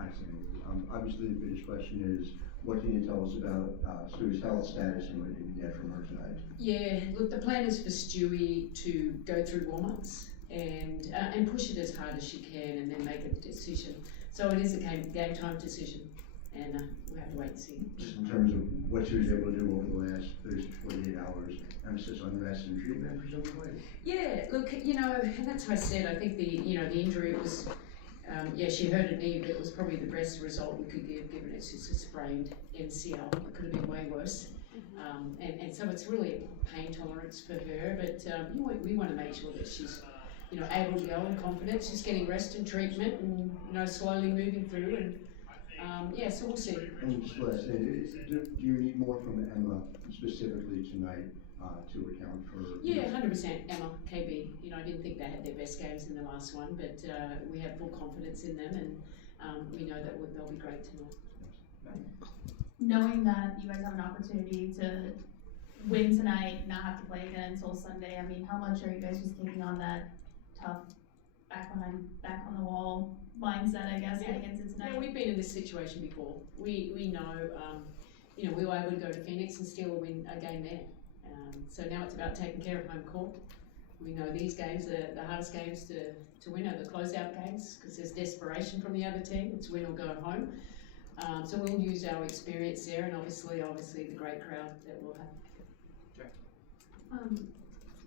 Hi, Sandy. Obviously, the biggest question is, what can you tell us about Stu's health status and what you can get from her tonight? Yeah, look, the plan is for Stewie to go through warm-ups and push it as hard as she can and then make a decision. So it is a game time decision, and we'll have to wait and see. Just in terms of what she was able to do over the last 36, 48 hours, emphasis on rest and treatment, presumably? Yeah, look, and that's what I said. I think the injury was, she hurt her knee, but it was probably the best result we could give, given it's just a sprained MCL. It could have been way worse. And so it's really pain tolerance for her, but we want to make sure that she's, able to go and confident. She's getting rest and treatment, and slowly moving through. And so we'll see. And just last thing, do you need more from Emma specifically tonight to account for? Yeah, 100% Emma, KB. I didn't think they had their best games in the last one, but we have full confidence in them, and we know that they'll be great tonight. Knowing that you guys have an opportunity to win tonight, not have to play again until Sunday, I mean, how much are you guys just taking on that tough, back on the wall mindset, I guess, heading into tonight? Yeah, we've been in this situation before. We know, we were able to go to Phoenix and still win a game there. So now it's about taking care of home court. We know these games are the hardest games to win, are the closeout games, because there's desperation from the other team. It's win or go home. So we'll use our experience there, and obviously the great crowd that we'll have.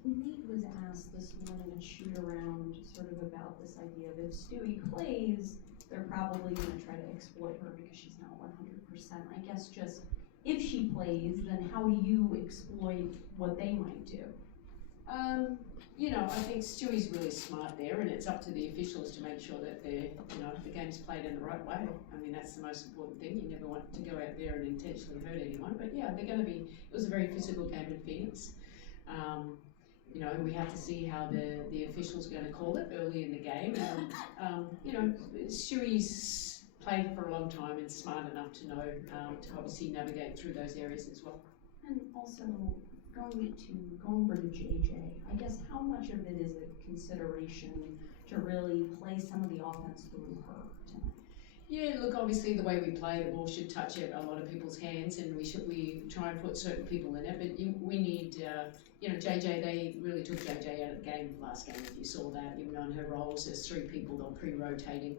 Nate was asked this morning at shoot around sort of about this idea of if Stewie plays, they're probably going to try to exploit her because she's not 100%. I guess just if she plays, then how do you exploit what they might do? I think Stewie's really smart there, and it's up to the officials to make sure that the game's played in the right way. I mean, that's the most important thing. You never want to go out there and intentionally hurt anyone. But yeah, they're going to be. It was a very physical game in Phoenix. We have to see how the officials are going to call it early in the game. Stewie's played for a long time and smart enough to know to obviously navigate through those areas as well. And also, going over to JJ, I guess how much of it is a consideration to really play some of the offense through her tonight? Yeah, look, obviously the way we play, the ball should touch a lot of people's hands, and we try and put certain people in it. But we need, JJ. They really took JJ out of the game last game. If you saw that, even on her roles, there's 3 people that are pre-rotating.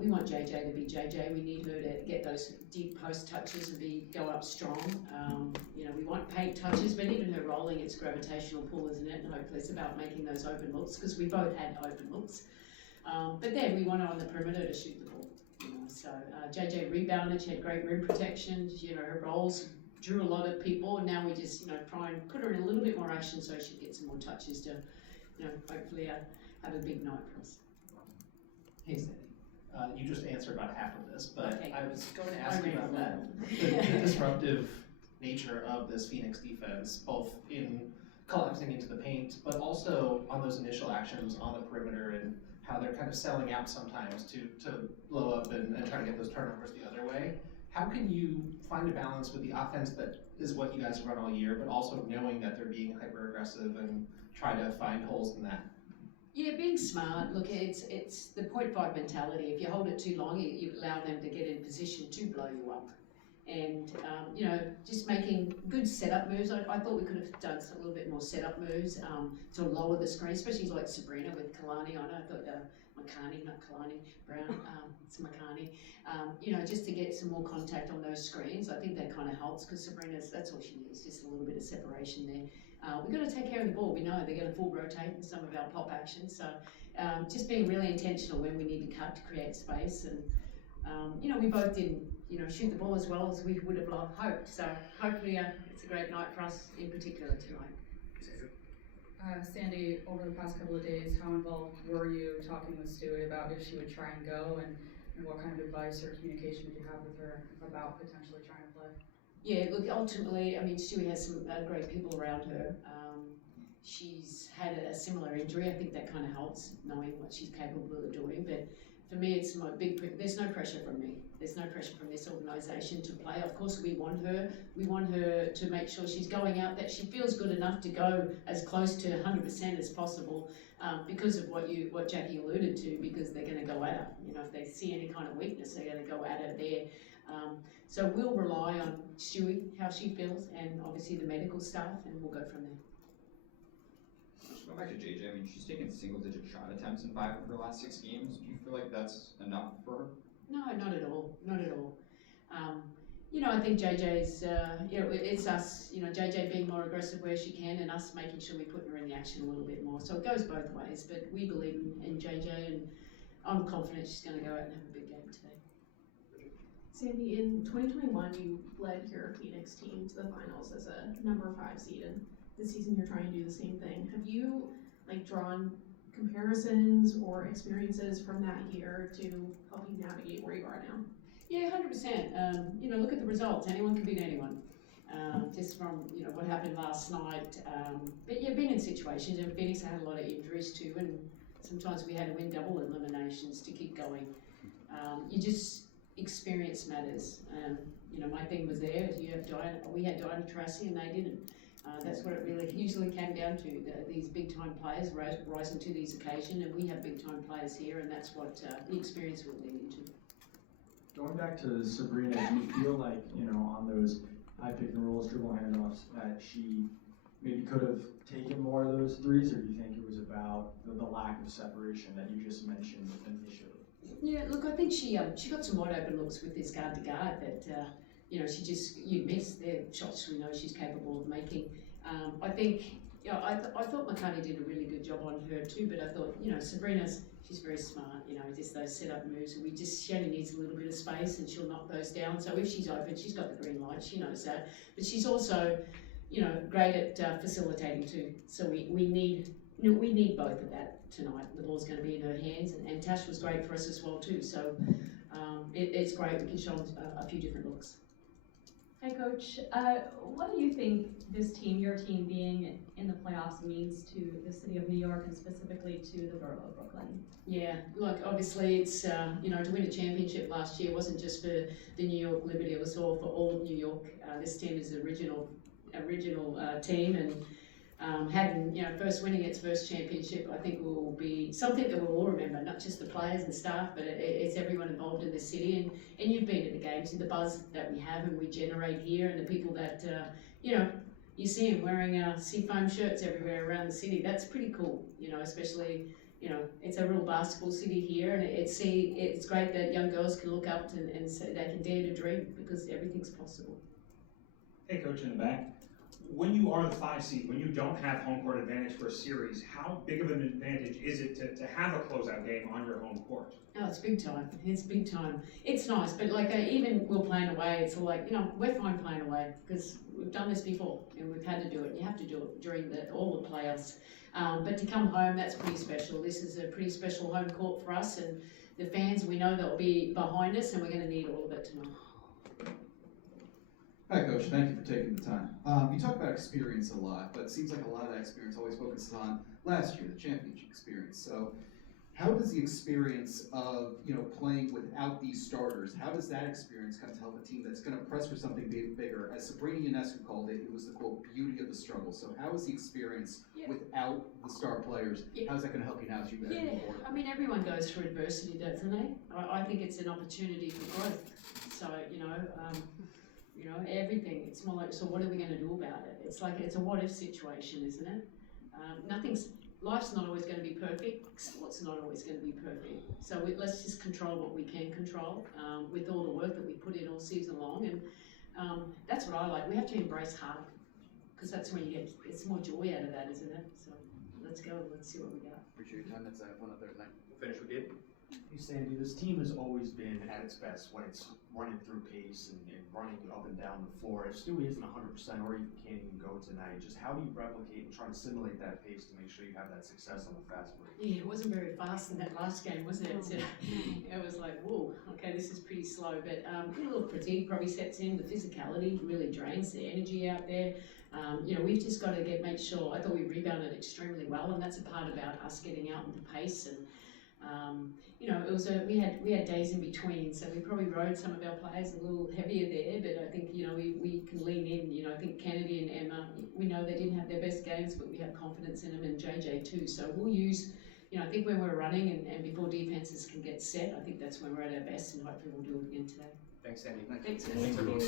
We want JJ to be JJ. We need her to get those deep post touches and go up strong. We want paint touches, but even her rolling, it's gravitational pull, isn't it? And hopefully it's about making those open looks, because we both had open looks. But then we want her on the perimeter to shoot the ball. So JJ rebounded. She had great rim protection. Her rolls drew a lot of people, and now we just try and put her in a little bit more action so she gets some more touches to hopefully have a big night for us. Hey Sandy. You just answered about half of this, but Okay. I was going to ask you about the disruptive nature of this Phoenix defense, both in collapsing into the paint, but also on those initial actions on the perimeter and how they're kind of selling out sometimes to blow up and try to get those turnovers the other way. How can you find a balance with the offense that is what you guys run all year, but also knowing that they're being hyper aggressive and try to find holes in that? Yeah, being smart. Look, it's the 0.5 mentality. If you hold it too long, you allow them to get in position to blow you up. And, just making good setup moves. I thought we could have done a little bit more setup moves to lower the screen, especially like Sabrina with Kalani on it. I thought Makani, not Kalani, Brown, it's Makani. Just to get some more contact on those screens. I think that kind of helps, because that's all she needs, just a little bit of separation there. We've got to take care of the ball. We know they're going to full rotate in some of our pop actions. So just being really intentional when we need to cut to create space. And, we both didn't, shoot the ball as well as we would have hoped. So hopefully it's a great night for us in particular tonight. Sandy, over the past couple of days, how involved were you talking with Stewie about if she would try and go, and what kind of advice or communication did you have with her about potentially trying to play? Yeah, look, ultimately, Stewie has some great people around her. She's had a similar injury. I think that kind of helps, knowing what she's capable of doing. But for me, it's my there's no pressure from me. There's no pressure from this organisation to play. Of course, we want her. We want her to make sure she's going out, that she feels good enough to go as close to 100% as possible. because of what Jackie alluded to, because they're going to go at her. You know, if they see any kind of weakness, they're going to go at her there. So we'll rely on Stewie, how she feels, and obviously the medical staff, and we'll go from there. Just going back to JJ, I mean, she's taken single-digit shot attempts in 5 of her last 6 games. Do you feel like that's enough for her? No, not at all. Not at all. You know, I think JJ's, you know, it's us, you know, JJ being more aggressive where she can and us making sure we put her in the action a little bit more. So it goes both ways, but we believe in JJ, and I'm confident she's going to go out and have a big game today. Sandy, in 2021, you led your Phoenix team to the finals as a number 5 seed, and this season you're trying to do the same thing. Have you drawn comparisons or experiences from that year to help you navigate where you are now? Yeah, 100%. You know, look at the results. Anyone can beat anyone. Just from, you know, what happened last night. But yeah, been in situations, and Phoenix had a lot of injuries too, and sometimes we had to win double eliminations to keep going. You just, experience matters. You know, my thing was there. We had Diana Taurasi and they didn't. That's what it really usually came down to. These big time players rising to these occasions, and we have big time players here, and that's what the experience will lead into. Going back to Sabrina, do you feel like, you know, on those high pick and rolls, dribble handoffs, that she maybe could have taken more of those threes, or do you think it was about the lack of separation that you just mentioned initially? Yeah, look, I think she got some wide open looks with this guard to guard that, you know, you miss. They're shots we know she's capable of making. I think, you know, I thought McCarty did a really good job on her too, but I thought, you know, she's very smart, you know, just those set up moves. She only needs a little bit of space and she'll knock those down. So if she's open, she's got the green light, she knows that. But she's also, you know, great at facilitating too. So we need both of that tonight. The ball's going to be in her hands, and Tash was great for us as well too. So it's great. We can show them a few different looks. Hi, Coach. What do you think this team, your team, being in the playoffs means to the city of New York and specifically to the borough of Brooklyn? Yeah, look, obviously it's, you know, to win a championship last year wasn't just for the New York Liberty, it was all for all of New York. This team is the original team, and you know, first winning its first championship, I think will be something that we'll all remember, not just the players and staff, but it's everyone involved in the city. And you've been to the games, and the buzz that we have and we generate here, and the people that, you know, you see them wearing seafoam shirts everywhere around the city. That's pretty cool, you know, especially, you know, it's a real basketball city here, and it's great that young girls can look up and say they can dare to dream, because everything's possible. Hey, Coach in the back. When you are the 5 seed, when you don't have home court advantage for a series, how big of an advantage is it to have a closeout game on your home court? Oh, it's big time. It's big time. It's nice, but like even we're playing away, it's all like, you know, we're fine playing away because we've done this before and we've had to do it. You have to do it during all the playoffs. But to come home, that's pretty special. This is a pretty special home court for us, and the fans, we know they'll be behind us, and we're going to need all of it tonight. Hi, Coach. Thank you for taking the time. You talk about experience a lot, but it seems like a lot of that experience always focuses on last year, the championship experience. So how does the experience of, you know, playing without these starters, how does that experience come to help a team that's going to press for something bigger? As Sabrina Ionescu called it, it was the, quote, beauty of the struggle. So how is the experience without the star players? How is that going to help you now as you guys move forward? I mean, everyone goes through adversity, doesn't they? I think it's an opportunity for growth. So, you know, everything. It's more like, so what are we going to do about it? It's like, it's a what-if situation, isn't it? Life's not always going to be perfect. Sport's not always going to be perfect. So let's just control what we can control with all the work that we put in all season long. And that's what I like. We have to embrace hard, because that's when it's more joy out of that, isn't it? So let's go. Let's see what we got. Appreciate your time. That's one other night. We'll finish with Gabe. Hey Sandy, this team has always been at its best when it's running through pace and running up and down the floor. If Stewie isn't 100% or even can't even go tonight, just how do you replicate and try to simulate that pace to make sure you have that success on the fast break? Yeah, it wasn't very fast in that last game, was it? It was like, whoa, okay, this is pretty slow. But a little fatigue probably sets in. The physicality really drains the energy out there. You know, we've just got to make sure. I thought we rebounded extremely well, and that's a part about us getting out into pace. And You know, we had days in between, so we probably rode some of our players a little heavier there, but I think, you know, we can lean in. You know, I think Kennedy and Emma, we know they didn't have their best games, but we have confidence in them, and JJ too. So we'll use, you know, I think when we're running and before defenses can get set, I think that's when we're at our best, and hopefully we'll do it again today. Thanks, Sandy. Thanks, Thanks, everyone.